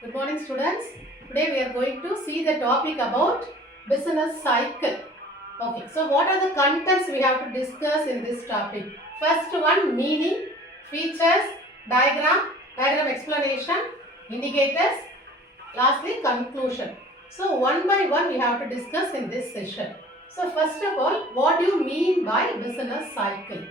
Good morning, students. Today we are going to see the topic about business cycle. Okay, so what are the contents we have to discuss in this topic? First one, meaning, features, diagram explanation, indicators, lastly conclusion. So one by one we have to discuss in this session. So first of all, what do you mean by business cycle?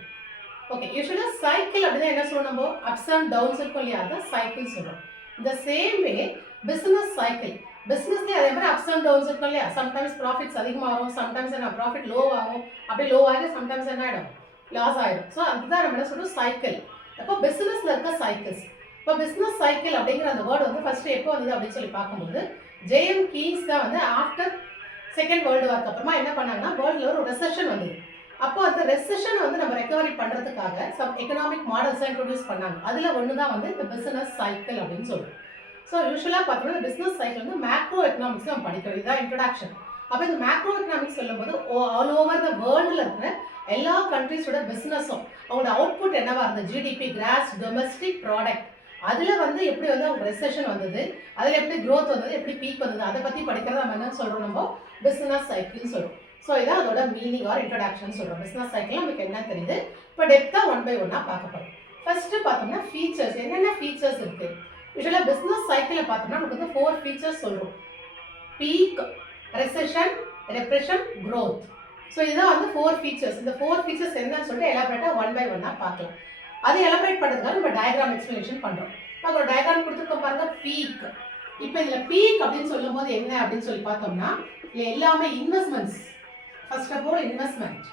Okay, usually cycle அப்படினா என்ன சொல்றோம் நம்ம ups and downs இருக்கும் இல்லையா அத cycle சொல்றோம். The same way business cycle. Businessல அதே மாதிரி ups and downs இருக்கும் இல்லையா. Sometimes profits அதிகமா வரும், sometimes என்ன profit low ஆகும். அப்படி low ஆகி sometimes என்ன ஆயிடும்? Loss ஆயிடும். So அதுதான் நம்ம என்ன சொல்றோம் cycle. அப்போ businessல இருக்க cycles. இப்போ business cycle அப்படிங்கிற அந்த வேர்ட் வந்து ஃபர்ஸ்ட் எப்போ வந்தது அப்படின்னு சொல்லி பார்க்கும்போது ஜேஎம் கீன்ஸ் தான் வந்து ஆஃப்டர் செகண்ட் வேர்ல்டு வார்க்கு அப்புறமா என்ன பண்ணாங்கன்னா வேர்ல்டில் ஒரு ரெசெஷன் வந்தது. அப்போ அந்த ரெசெஷன் வந்து நம்ம ரெக்கவரி பண்ணுறதுக்காக சம் எக்கனாமிக் மாடல்ஸை இன்ட்ரோடியூஸ் பண்ணாங்க. அதில் ஒன்று தான் வந்து இந்த பிஸ்னஸ் சைக்கிள் அப்படின்னு சொல்லுவோம். ஸோ யூஸ்வலாக பார்த்தோம்னா பிஸ்னஸ் சைக்கிள் வந்து மேக்ரோ எக்கனாமிக்ஸ் நம்ம படிக்கிறோம். இதுதான் இன்ட்ரடக்ஷன். அப்போ இந்த மேக்ரோ எக்கனாமிக்ஸ் சொல்லும்போது ஆல் ஓவர் த வேர்ல்டில் இருக்கிற எல்லா கண்ட்ரீஸோட பிஸ்னஸும் அவங்களோட அவுட்புட் என்னவா இருந்தது, ஜிடிபி கிராஸ் டொமஸ்டிக் ப்ராடக்ட், அதில் வந்து எப்படி வந்து அவங்க ரெசெஷன் வந்தது, அதில் எப்படி க்ரோத் வந்தது, எப்படி பீக் வந்தது, அதை பற்றி படிக்கிறத நம்ம என்ன சொல்கிறோம், நம்ம பிஸ்னஸ் சைக்கிள்னு சொல்கிறோம். ஸோ இதான் அதோட மீனிங் ஆர் இன்ட்ரடக்ஷன் சொல்கிறோம். பிஸ்னஸ் சைக்கிள் நமக்கு என்ன தெரியுது, இப்போ டெப்த்தாக ஒன் பை ஒன்னாக பார்க்கப்படும். ஃபர்ஸ்ட்டு பார்த்தோம்னா ஃபீச்சர்ஸ், என்னென்ன ஃபீச்சர்ஸ் இருக்குது. யூஸ்வலாக பிஸ்னஸ் சைக்கிளில் பார்த்தோம்னா நமக்கு வந்து 4 ஃபீச்சர்ஸ் சொல்கிறோம். Peak, recession, depression, growth. So இதுதான் வந்து 4 ஃபீச்சர்ஸ். இந்த 4 ஃபீச்சர்ஸ் என்னன்னு சொல்லிட்டு எலாபரேட்டாக ஒன் பை ஒன்னாக பார்க்கலாம். அதை எலாபரேட் பண்ணுறதுக்காக நம்ம டயக்ராம் எக்ஸ்பிளனேஷன் பண்ணுறோம். இப்போ ஒரு டயக்ராம் கொடுத்துருக்கோம் பாருங்க, பீக். இப்போ இதில் பீக் அப்படின்னு சொல்லும் போது என்ன அப்படின்னு சொல்லி பார்த்தோம்னா எல்லாமே investments. First of all investment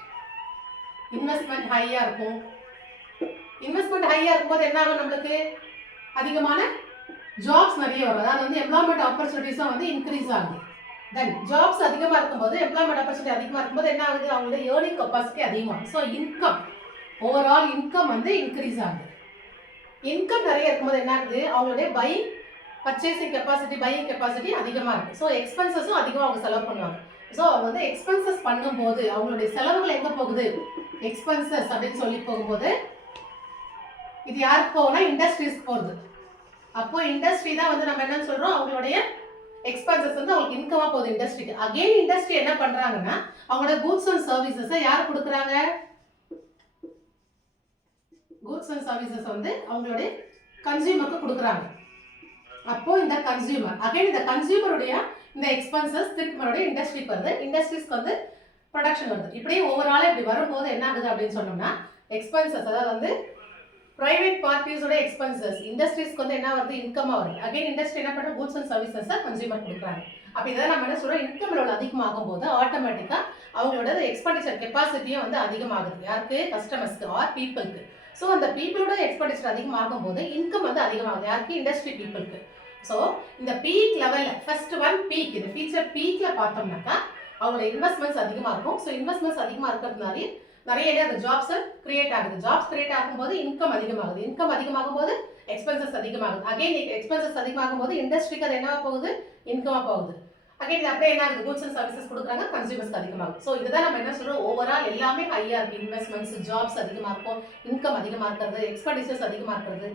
ஹையாக இருக்கும். இன்வெஸ்ட்மெண்ட் ஹையாக இருக்கும்போது என்ன ஆகும், நம்மளுக்கு அதிகமான ஜாப்ஸ் நிறைய வரும். அதாவது வந்து எம்ப்ளாய்மெண்ட் ஆப்பர்ச்சுனிட்டிஸும் வந்து இன்க்ரீஸ் ஆகுது. தென் ஜாப்ஸ் அதிகமாக இருக்கும்போது எம்ப்ளாய்மெண்ட் ஆப்பர்ச்சுனிட்டி அதிகமாக இருக்கும்போது என்ன ஆகுது, அவங்களோட ஏர்னிங் கெப்பாசிட்டி அதிகமாகும். ஸோ இன்கம், ஓவரால் இன்கம் வந்து இன்க்ரீஸ் ஆகுது. இன்கம் நிறைய இருக்கும்போது என்ன ஆகுது, அவங்களுடைய பர்ச்சேசிங் கெப்பாசிட்டி அதிகமாக இருக்குது. ஸோ எக்ஸ்பென்சஸும் அதிகமாக அவங்க செலவு பண்ணுவாங்க. ஸோ அவங்க வந்து எக்ஸ்பென்சஸ் பண்ணும்போது அவங்களுடைய செலவுகள் எங்கே போகுது, எக்ஸ்பென்சஸ் அப்படின்னு சொல்லி போகும்போது இது யாருக்கு போகும்னா இண்டஸ்ட்ரீஸ்க்கு போகுது. அப்போ இண்டஸ்ட்ரி தான் வந்து நம்ம என்ன சொல்கிறோம், அவங்களுடைய எக்ஸ்பென்சஸ் வந்து அவங்களுக்கு இன்கமாக போகுது இண்டஸ்ட்ரிக்கு. அகெயின் இண்டஸ்ட்ரி என்ன பண்ணுறாங்கன்னா அவங்களோட கூட்ஸ் அண்ட் சர்வீசஸை யார் கொடுக்குறாங்க, கூட்ஸ் அண்ட் சர்வீசஸ் வந்து அவங்களுடைய கன்சியூமருக்கு கொடுக்குறாங்க. அப்போ இந்த கன்சியூமர் அகைன் இந்த கன்சியூமருடைய இந்த எக்ஸ்பென்சஸ் திருப்பி மறுபடியும் இண்டஸ்ட்ரிக்கு வருது, இண்டஸ்ட்ரீஸ்க்கு வந்து ப்ரொடக்ஷன் வருது. இப்படியே ஓவராலாக இப்படி வரும்போது என்ன ஆகுது அப்படின்னு சொன்னோம்னா எக்ஸ்பென்சஸ், அதாவது வந்து பிரைவேட் பார்ட்டிஸோட எக்ஸ்பென்சஸ் இண்டஸ்ட்ரீஸ்க்கு வந்து என்ன வருது, இன்கமாக வருது. அகைன் இண்டஸ்ட்ரி என்ன பண்ணுற கூட்ஸ் அண்ட் சர்வீசஸை கன்சியூமர் கொடுக்குறாங்க. அப்போ இதை நம்ம என்ன சொல்கிறோம், இன்கம் லெவல் அதிகமாகும் போது ஆட்டோமேட்டிக்காக அவங்களோட எக்ஸ்பெண்டிச்சர் கெப்பாசிட்டியும் வந்து அதிகமாகுது. யாருக்கு, கஸ்டமர்ஸ்க்கு ஆர் பீப்புளுக்கு. ஸோ அந்த பீப்புளோட எக்ஸ்பெண்டிச்சர் அதிகமாகும் போது இன்கம் வந்து அதிகமாகுது. யாருக்கு, இண்டஸ்ட்ரி பீப்புளுக்கு. ஸோ இந்த பீக் லெவலில் ஃபர்ஸ்ட் ஒன் பீக், இந்த ஃபீச்சர் பீக்கில் பார்த்தோம்னாக்கா அவங்களோட இன்வெஸ்ட்மெண்ட்ஸ் அதிகமாக இருக்கும். ஸோ இன்வெஸ்ட்மெண்ட்ஸ் அதிகமாக இருக்கிறதுனாலே நிறைய அந்த ஜாப்ஸ் கிரியேட் ஆகுது. ஜாப்ஸ் கிரியேட் ஆகும்போது இன்கம் அதிகமாகுது. இன்கம் அதிகமாகும் போது எக்ஸ்பென்சஸ் அதிகமாகுது. அகைன் எக்ஸ்பென்சஸ் அதிகமாகும் போது இண்டஸ்ட்ரிக்கு அது என்னவா போகுது, இன்கமாக போகுது. அகைன் இது அப்படியே என்ன ஆகுது, கூட்ஸ் அண்ட் சர்வீசஸ் கொடுக்குறாங்க, கன்சியூமர்ஸ்க்கு அதிகமாகும். ஸோ இதுதான் நம்ம என்ன சொல்கிறோம், ஓவரால் எல்லாமே ஹையாக இருக்குது. இன்வெஸ்ட்மெண்ட்ஸ், ஜாப்ஸ் அதிகமாக இருக்கும், இன்கம் அதிகமாக இருக்கிறது, எக்ஸ்பெண்டிச்சர்ஸ் அதிகமாக இருக்கிறது,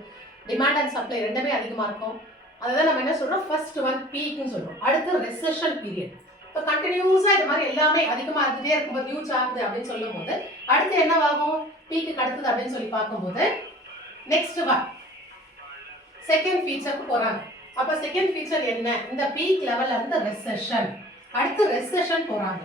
டிமாண்ட் அண்ட் சப்ளை ரெண்டுமே அதிகமாக இருக்கும். அதுதான் நம்ம என்ன சொல்கிறோம், ஃபர்ஸ்ட் ஒன் பீக்னு சொல்கிறோம். அடுத்து ரெசெஷன் பீரியட். இப்போ கண்டினியூஸாக இது மாதிரி எல்லாமே அதிகமாக இருந்துகிட்டே இருக்கும்போது நியூஸ் ஆகுது அப்படின்னு சொல்லும் போது அடுத்து என்னவாகும், பீக்கு அடுத்தது அப்படின்னு சொல்லி பார்க்கும்போது நெக்ஸ்ட் ஒன் செகண்ட் ஃபீச்சருக்கு போகிறாங்க. அப்போ செகண்ட் ஃபீச்சர் என்ன, இந்த பீக் லெவலில் இருந்து ரெசெஷன், அடுத்து ரெசெஷன் போகிறாங்க.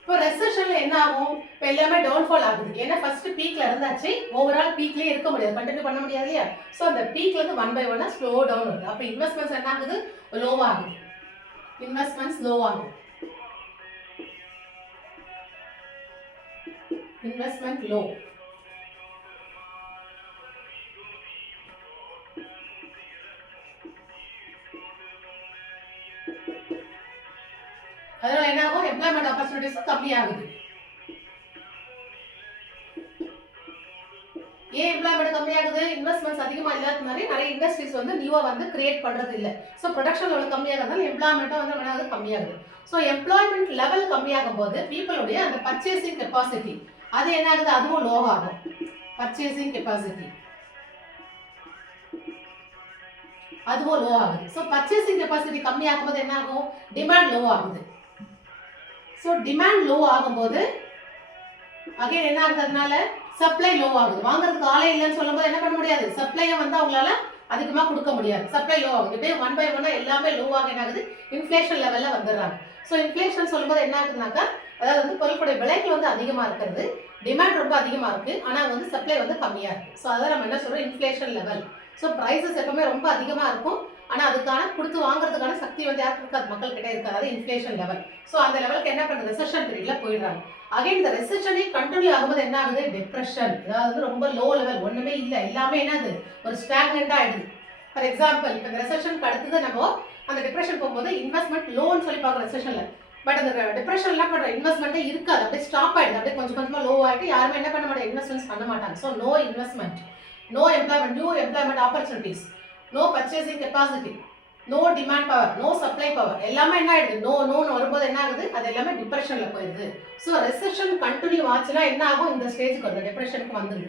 இப்போ ரெசெஷன்ல என்ன ஆகும், இப்போ எல்லாமே டவுன்ஃபால் ஆகுது. ஏன்னா ஃபர்ஸ்ட் பீக்ல இருந்தாச்சு, ஓவரால் பீக்லேயே இருக்க முடியாது, கண்டினியூ பண்ண முடியாது இல்லையா. ஸோ அந்த பீக்ல இருந்து ஒன் பை ஒன்னா ஸ்லோ டவுன் வருது. அப்போ இன்வெஸ்ட்மெண்ட்ஸ் என்ன ஆகுது, லோவா ஆகுது. இன்வெஸ்ட்மெண்ட்ஸ் லோ ஆகும், இன்வெஸ்ட்மெண்ட் லோ. அதனால என்ன ஆகும், எம்ப்ளாய்மெண்ட் ஆப்பர்ச்சுனிட்டிஸ் கம்மியாகுது. ஏன் எம்ப்ளாய்மெண்ட் கம்மியாகுது, இன்வெஸ்ட்மெண்ட்ஸ் அதிகமாக இல்லாததுனால நிறைய இண்டஸ்ட்ரீஸ் வந்து நியூவாக வந்து கிரியேட் பண்ணுறது இல்லை. ஸோ ப்ரொடக்ஷன் லெவல் கம்மியாகிறதுனால எம்ப்ளாய்மெண்ட்டும் வந்து என்ன கம்மியாகுது. ஸோ எம்ப்ளாய்மெண்ட் லெவல் கம்மியாகும் போது பீப்புளுடைய அந்த பர்ச்சேசிங் கெப்பாசிட்டி அது என்ன ஆகுது, அதுவும் லோவாகும். பர்ச்சேசிங் கெப்பாசிட்டி அதுவும் லோ ஆகுது. ஸோ பர்ச்சேசிங் கெப்பாசிட்டி கம்மியாகும் போது என்ன ஆகும், டிமாண்ட் லோ ஆகுது. ஸோ டிமாண்ட் லோ ஆகும்போது அகைன் என்ன ஆகுது, அதனால சப்ளை லோ ஆகுது. வாங்குறதுக்கு ஆளே இல்லைன்னு சொல்லும்போது என்ன பண்ண முடியாது, சப்ளையை வந்து அவங்களால அதிகமாக கொடுக்க முடியாது. சப்ளை லோ ஆகுது. இப்படியே ஒன் பை ஒன்னா எல்லாமே லோ ஆக என்ன ஆகுது, இன்ஃப்ளேஷன் லெவலில் வந்துடுறாங்க. ஸோ இன்ஃப்ளேஷன் சொல்லும்போது என்ன ஆகுதுனாக்கா, அதாவது வந்து பொருட்களுடைய விலைகள் வந்து அதிகமாக இருக்கிறது, டிமாண்ட் ரொம்ப அதிகமாக இருக்குது, ஆனால் வந்து சப்ளை வந்து கம்மியாக இருக்குது. ஸோ அதை நம்ம என்ன சொல்கிறோம், இன்ஃப்ளேஷன் லெவல். ஸோ ப்ரைஸஸ் எப்பவுமே ரொம்ப அதிகமாக இருக்கும், ஆனால் அதுக்கான கொடுத்து வாங்குறதுக்கான சக்தி வந்து யாருக்கு இருக்காது, மக்கள் கிட்டே இருக்காது. அது இன்ஃப்ளேஷன் லெவல். ஸோ அந்த லெவலுக்கு என்ன பண்ணுறது, ரெசெஷன் பீரியட்ல போயிடுறாங்க. அகைன் இந்த ரெசெஷனே கண்டினியூ ஆகும்போது என்ன ஆகுது, டிப்ரெஷன். அதாவது ரொம்ப லோ லெவல், ஒன்றுமே இல்லை, எல்லாமே என்னது ஒரு ஸ்டாக்னெண்டாக ஆகிடுது. ஃபார் எக்ஸாம்பிள் இப்போ இந்த ரெசெஷனுக்கு அடுத்தது நம்ம அந்த டிப்ரெஷன் போகும்போது இன்வெஸ்ட்மெண்ட் லோன்னு சொல்லி பார்க்குறோம் ரெசெஷனில். பட் அந்த டிப்ரெஷன் என்ன பண்ணுற, இன்வெஸ்ட்மெண்ட்டே இருக்காது, அப்படியே ஸ்டாப் ஆகிடுது. அப்படியே கொஞ்சம் கொஞ்சமாக லோ ஆகிட்டு யாருமே என்ன பண்ண மாட்டாங்க, இன்வெஸ்ட்மெண்ட்ஸ் பண்ண மாட்டாங்க. So no investment, no employment, new employment opportunities, no purchasing capacity, no demand power, no supply power, எல்லாமே என்ன ஆயிடுது, நோன்னு வரும்போது என்ன ஆகுது, அது எல்லாமே டிப்ரெஷனில் போயிடுது. ஸோ ரெசெஷன் கண்டினியூ ஆச்சுன்னா என்ன ஆகும், இந்த ஸ்டேஜுக்கு வருது, டிப்ரெஷனுக்கு வந்துடுது.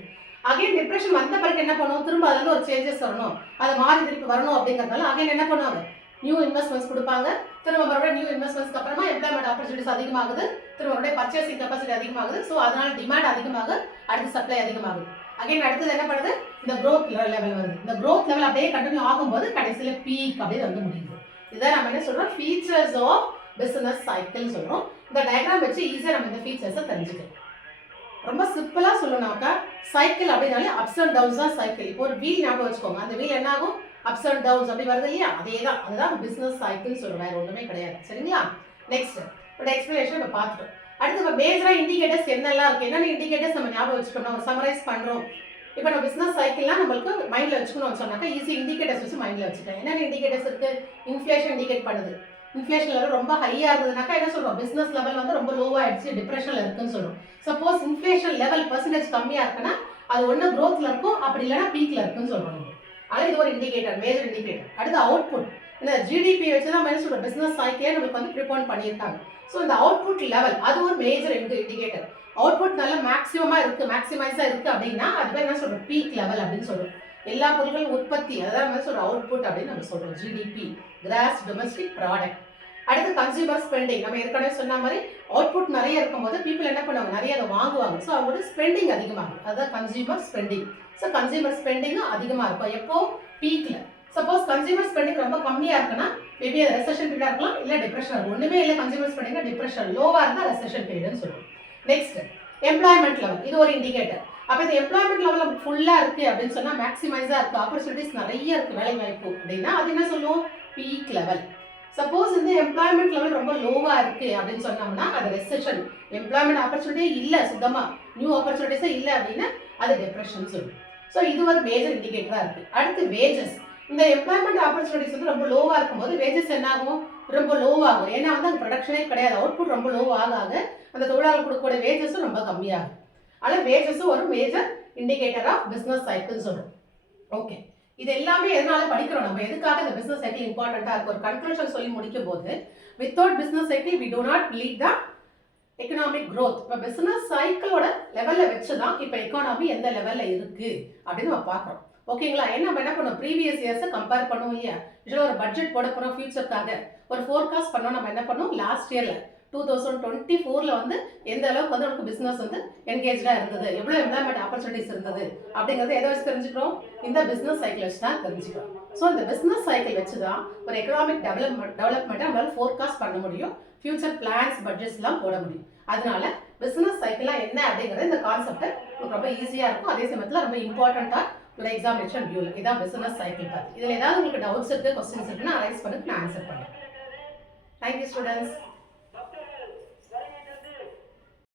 அகைன் டிப்ரெஷன் வந்த பிறகு என்ன பண்ணுவோம், திரும்ப அதில் ஒரு சேஞ்சஸ் வரணும், அது மாறி திருப்பி வரணும் அப்படிங்கிறதால அகைன் என்ன பண்ணுவாங்க, நியூ இன்வெஸ்ட்மெண்ட்ஸ் கொடுப்பாங்க. திரும்ப மறுபடியும் நியூ இன்வெஸ்ட்மெண்ட்ஸ்க்கு அப்புறமா எம்ப்ளாய்மெண்ட் ஆப்பர்ச்சுனிட்டிஸ் அதிகமாகுது, திரும்ப மறுபடியும் பர்ச்சேசிங் கெப்பாசிட்டி அதிகமாகுது. ஸோ அதனால டிமாண்ட் அதிகமாக, அடுத்து சப்ளை அதிகமாகுது. அகைன் அடுத்தது என்ன பண்ணுது, இந்த க்ரோத் லெவல் வருது. இந்த க்ரோத் லெவல் அப்படியே கண்டினியூ ஆகும்போது கடைசியில் பீக் அப்படியே வந்து முடியுது. இதை நம்ம என்ன சொல்கிறோம், ஃபீச்சர்ஸ் ஆஃப் பிசினஸ் சைக்கிள் சொல்கிறோம். இந்த டயக்ராம் வச்சு ஈஸியாக நம்ம இந்த ஃபீச்சர்ஸை தெரிஞ்சுக்கலாம். ரொம்ப சிம்பிளாக சொல்லணும்னாக்கா, சைக்கிள் அப்படின்னாலே அப்ஸ் அண்ட் டவுன்ஸ் தான் சைக்கிள். இப்போ ஒரு வீல் ஞாபகம் வச்சுக்கோங்க, அந்த வீல் என்ன ஆகும், அப்ஸ் அண்ட் டவுன்ஸ் அப்படி வருது இல்லையா, அதே தான், அதுதான் பிஸ்னஸ் சைக்கிள் சொல்கிறோம், வேறு ஒன்றுமே கிடையாது. சரிங்களா? நெக்ஸ்ட் ஒரு எக்ஸ்பிளனேஷன் நம்ம பார்த்துட்டோம். அடுத்து இப்போ மேஜராக இண்டிகேட்டர்ஸ் என்னெல்லாம் இருக்குது, என்னென்ன இண்டிகேட்டர்ஸ் நம்ம ஞாபகம் வச்சுக்கணும், ஒரு சமரைஸ் பண்ணுறோம். இப்போ நம்ம பிஸ்னஸ் சைக்கிள்லாம் நம்மளுக்கு மைண்டில் வச்சுக்கணும்னு சொன்னாக்கா ஈஸி இண்டிகேட்டர்ஸ் வச்சு மைண்டில் வச்சுக்கேன். என்னென்ன இண்டிகேட்டர்ஸ் இருக்குது, இன்ஃப்ளேஷன் இண்டிகேட் பண்ணுது. இன்ஃப்ளேஷன் லெவல் ரொம்ப ஹையாக இருந்ததுனாக்கா என்ன சொல்கிறோம், பிஸ்னஸ் லெவல் வந்து ரொம்ப லோவாக ஆயிடுச்சு, டிப்ரெஷனில் இருக்குன்னு சொல்கிறோம். சப்போஸ் இன்ஃப்ளேஷன் லெவல் பர்சன்டேஜ் கம்மியாக இருக்குன்னா அது ஒன்று க்ரோத்தில் இருக்கும், அப்படி இல்லைனா பீக்கில் இருக்குன்னு சொல்கிறோம். ஆனால் இது ஒரு இண்டிகேட்டர், மேஜர் இண்டிகேட்டர். அடுத்து அவுட்புட். இந்த ஜிடிபி வச்சு தான் என்ன சொல்கிறோம், பிஸ்னஸ் சைக்கிளே நம்மளுக்கு வந்து ப்ரிப்போன் பண்ணியிருக்காங்க. ஸோ இந்த அவுட்புட் லெவல் அது ஒரு மேஜர் இண்டிகேட்டர். அவுட்புட் நல்ல மேக்ஸிமமாக இருக்குது, மேக்ஸிமைஸாக இருக்குது அப்படின்னா அதுவே என்ன சொல்கிறோம், பீக் லெவல் அப்படின்னு சொல்கிறோம். எல்லா பொருட்களும் உற்பத்தி, அதான் நம்ம சொல்கிறோம் அவுட்புட் அப்படின்னு நம்ம சொல்கிறோம், ஜிடிபி, கிராஸ் டொமஸ்டிக் ப்ராடக்ட். அடுத்து கன்சியூமர் ஸ்பெண்டிங். நம்ம ஏற்கனவே சொன்ன மாதிரி அவுட்புட் நிறைய இருக்கும்போது பீப்புள் என்ன பண்ணுவாங்க, நிறைய அதை வாங்குவாங்க. ஸோ அவங்களோட ஸ்பெண்டிங் அதிகமாகும், அதுதான் கன்சியூமர் ஸ்பெண்டிங். ஸோ கன்சியூமர் ஸ்பெண்டிங்கும் அதிகமாக இருக்கும். எப்போ, பீக்கில். சப்போஸ் கன்சியூமர் ஸ்பெண்டிங் ரொம்ப கம்மியாக இருக்குன்னா மேபி அது ரெசெஷன் பீரியடாக இருக்கலாம், இல்லை டிப்ரெஷன் இருக்கும். ஒன்றுமே இல்லை, கன்சியூமர் ஸ்பெண்டிங் டிப்ரெஷன், லோவாக இருந்தால் ரெசெஷன் பீரியட்னு சொல்லுவோம். நெக்ஸ்ட் எம்ப்ளாய்மெண்ட் லெவல், இது ஒரு இண்டிகேட்டர். அப்போ இந்த எம்ப்ளாய்மெண்ட் லெவலில் ஃபுல்லாக இருக்குது அப்படின்னு சொன்னால் மேக்ஸிமைஸாக இருக்குது, ஆப்பர்ச்சுனிட்டிஸ் நிறைய இருக்குது, வேலை வாய்ப்பு அப்படின்னா அது என்ன சொல்லுவோம், பீக் லெவல். சப்போஸ் இந்த எம்ப்ளாய்மெண்ட் லெவல் ரொம்ப லோவாக இருக்குது அப்படின்னு சொன்னோம்னா அது ரெசெஷன், எம்ப்ளாய்மெண்ட் ஆப்பர்ச்சுனிட்டியே இல்லை, சுத்தமாக நியூ ஆப்பர்ச்சுனிட்டிஸே இல்லை அப்படின்னா அது டிப்ரெஷன் சொல்லுவோம். ஸோ இது ஒரு மேஜர் இண்டிகேட்டராக இருக்குது. அடுத்து வேஜஸ். இந்த எம்ப்ளாய்மெண்ட் ஆப்பர்ச்சுனிட்டிஸ் வந்து ரொம்ப லோவாக இருக்கும்போது வேஜஸ் என்ன ஆகும், ரொம்ப லோவாகும். ஏன்னா வந்து அந்த ப்ரொடக்ஷனே கிடையாது, அவுட்புட் ரொம்ப லோவாக அந்த தொழிலாளர் கொடுக்கக்கூடிய வேஜஸும் ரொம்ப கம்மியாகும். ஆனால் வேஜஸும் ஒரு major indicator of business cycle சொல்கிறோம். ஓகே, இது எல்லாமே எதனால படிக்கிறோம், நம்ம எதுக்காக இந்த பிஸ்னஸ் சைக்கிள் இம்பார்ட்டண்ட்டாக இருக்கும். ஒரு கன்க்ளூஷன் சொல்லி முடிக்கும் போது, without business cycle we do not lead the economic growth. இப்போ பிஸ்னஸ் சைக்கிளோட லெவலில் வச்சு தான் இப்போ எக்கானமி எந்த லெவலில் இருக்குது அப்படின்னு நம்ம பார்க்குறோம். ஓகேங்களா? நம்ம என்ன பண்ணோம், ப்ரீவியஸ் இயர்ஸை கம்பேர் பண்ணுவோம் இல்லையா, யூஸ்வலாக ஒரு பட்ஜெட் போட போகிறோம் ஃபியூச்சருக்காக, ஒரு ஃபோர்காஸ்ட் பண்ணோம். நம்ம என்ன பண்ணோம், லாஸ்ட் இயரில் 2024 வந்து எந்த அளவுக்கு வந்து நமக்கு பிஸ்னஸ் வந்து என்கேஜாக இருந்தது, எவ்வளோ எம்ப்ளாய்மெண்ட் ஆப்பர்ச்சுனிட்டிஸ் இருந்தது அப்படிங்கிறது எதை வச்சு தெரிஞ்சுக்கிறோம், இந்த பிஸ்னஸ் சைக்கிள் வச்சு தான் தெரிஞ்சுக்கிறோம். ஸோ இந்த பிஸ்னஸ் சைக்கிள் வச்சு தான் ஒரு எக்கனாமிக் டெவலப்மெண்ட்டை நம்மளால் ஃபோர்காஸ்ட் பண்ண முடியும், ஃபியூச்சர் பிளான்ஸ் பட்ஜெட்ஸ்லாம் போட முடியும். அதனால பிஸ்னஸ் சைக்கிளாக என்ன அப்படிங்கிறது இந்த கான்செப்டை உங்களுக்கு ரொம்ப ஈஸியாக இருக்கும், அதே சமயத்தில் ரொம்ப இம்பார்ட்டண்ட்டாக ஒரு எக்ஸாமினேஷன் வியூவில். இதான் பிஸ்னஸ் சைக்கிள் பற்றி. இதில் ஏதாவது உங்களுக்கு டவுட்ஸ் இருக்குது, கொஸ்டின்ஸ் இருக்குன்னா ரைஸ் பண்ணி நான் ஆன்சர் பண்ணுறேன். Thank you students.